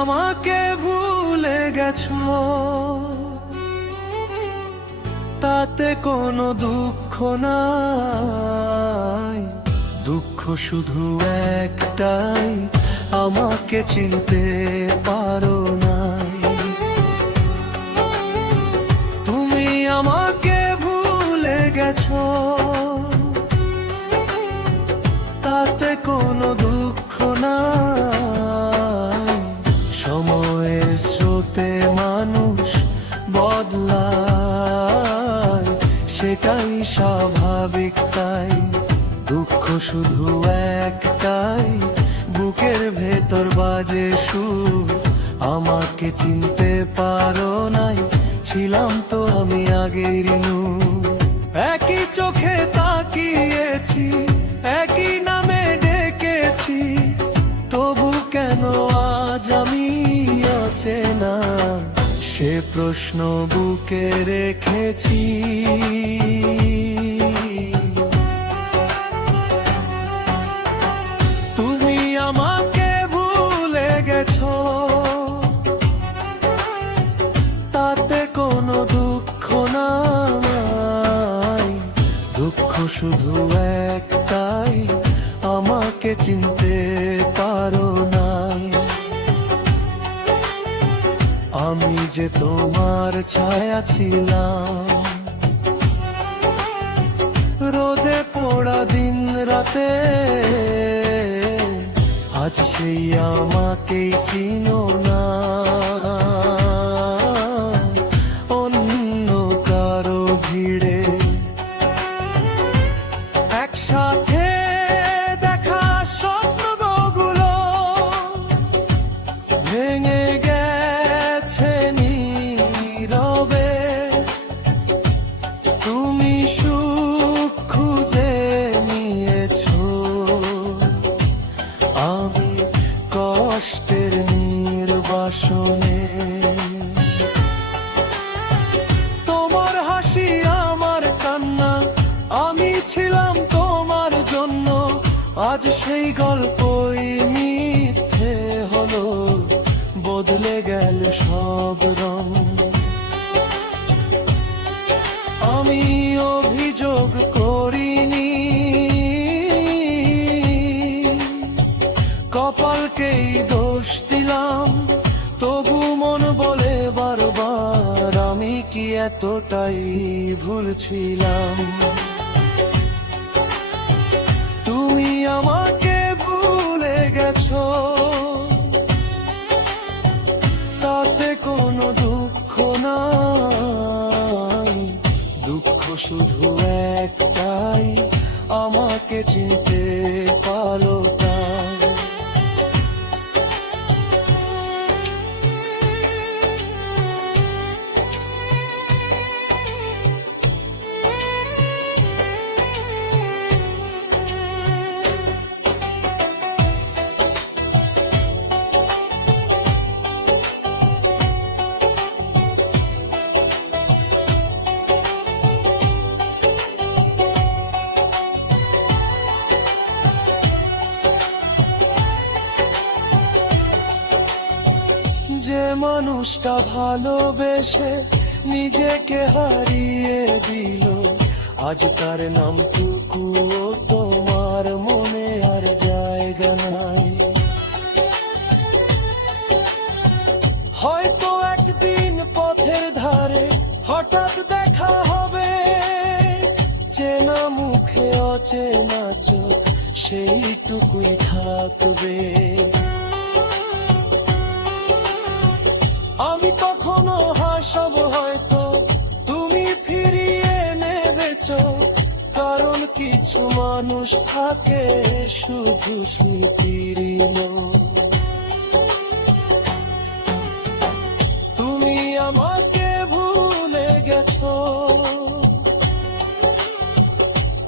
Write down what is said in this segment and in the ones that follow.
আমাকে ভুলে গেছো, তাতে কোনো দুঃখ নাই। দুঃখ শুধু একটাই, আমাকে চিনতে পারো নাই। তুমি আমাকে ভুলে গেছো, তাতে কোনো দুঃখ নাই। সময়ের স্রোতে মানুষ বদলায়, সেটাই স্বাভাবিক তাই। দুঃখ শুধু একটাই, বুকের ভেতর বাজে সুর। আমাকে চিনতে পারো নাই, ছিলাম তো আমি আগের নূর। একই চোখে তাকিয়েছি, একই নামে ডেকেছি, তবু কেন আজ আমি অচেনা? সে প্রশ্ন বুকে রেখেছি। তুমি আমাকে ভুলে গেছো, তাতে কোনো দুঃখ নাই। দুঃখ শুধু একটাই, আমাকে চিনতে পারো নাই। আমি যে তোমার ছায়া ছিলাম, রোদে পোড়া দিন রাতে। আজ সেই আমাকেই চিনো না, অন্য কারো ভিড়ে। একসাথে দেখা স্বপ্নগুলো ভেঙে গেছে নীরবে। তুমি সুখ খুঁজে নিয়েছো, আমি কষ্টের নির্বাসনে। তোমার হাসি আমার কান্না, আমি ছিলাম তোমার জন্য। আজ সেই গল্পই মিথ্যে হলো, বদলে গেল সব রং। আমি অভিযোগ করিনি, কপালকেই দোষ দিলাম। তবু মন বলে বারবার, আমি কি এতটাই ভুল ছিলাম? তুমি আমাকে ভুলে গেছো, তাতে কোনো দুঃখ নাই। দুঃখ শুধু একটাই, আমাকে চিনতে পারো তাই। যে মানুষটা ভালোবেসে নিজেকে হারিয়ে দিল, আজ তার নামটুকুও তোমার মনে আর জায়গা নাই। হয়তো একদিন পথের ধারে হঠাৎ দেখা হবে, চেনা মুখে অচেনা চোখ সেইটুকুই থাকবে। আমি তখনো হাসব হয়তো, তুমি ফিরিয়ে নেবেছো। কারণ কিছু মানুষ থাকে শুধু স্মৃতির লোক। তুমি আমাকে ভুলে গেছো,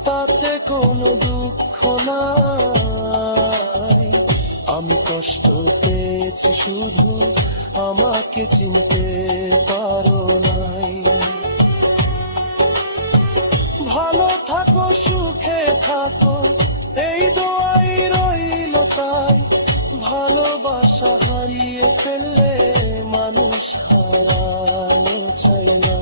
তাতে কোনো দুঃখ নাই। আমি কষ্ট পেয়েছি শুধু, আমাকে চিনতে পারো নাই। ভালো থাকো, সুখে থাকো, এই দোয়াই রইল তাই। ভালোবাসা হারিয়ে ফেললে মানুষ হারানো চাই না।